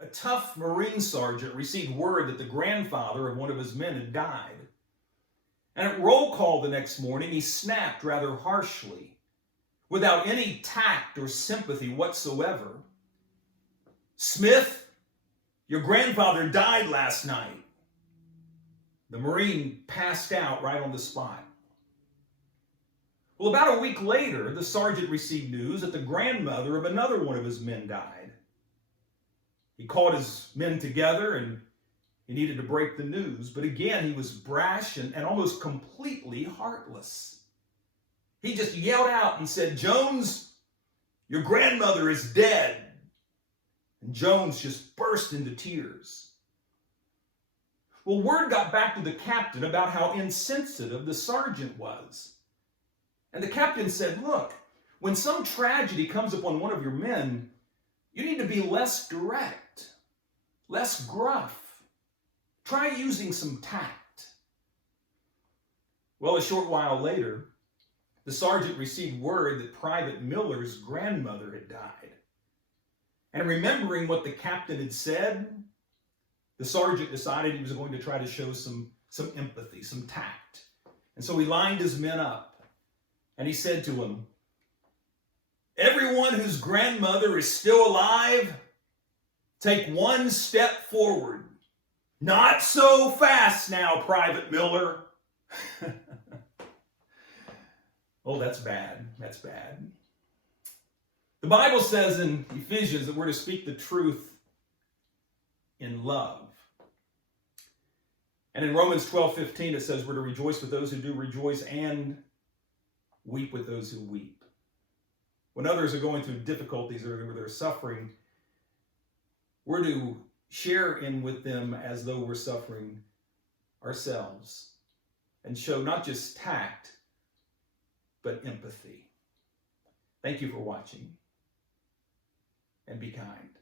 A tough Marine sergeant received word that the grandfather of one of his men had died. And at roll call the next morning, he snapped rather harshly, without any tact or sympathy whatsoever. "Smith, your grandfather died last night." The Marine passed out right on the spot. Well, about a week later, the sergeant received news that the grandmother of another one of his men died. He called his men together and he needed to break the news, but again, he was brash and almost completely heartless. He just yelled out and said, "Jones, your grandmother is dead." And Jones just burst into tears. Well, word got back to the captain about how insensitive the sergeant was. And the captain said, "Look, when some tragedy comes upon one of your men, you need to be less direct, less gruff. Try using some tact." Well, a short while later, the sergeant received word that Private Miller's grandmother had died. And remembering what the captain had said, the sergeant decided he was going to try to show some empathy, some tact. And so he lined his men up and he said to them, "Everyone whose grandmother is still alive, take one step forward. Not so fast now, Private Miller." Oh, that's bad. That's bad. The Bible says in Ephesians that we're to speak the truth in love. And in Romans 12:15, it says we're to rejoice with those who do rejoice and weep with those who weep. When others are going through difficulties or they're suffering, we're to share in with them as though we're suffering ourselves and show not just tact, but empathy. Thank you for watching, and be kind.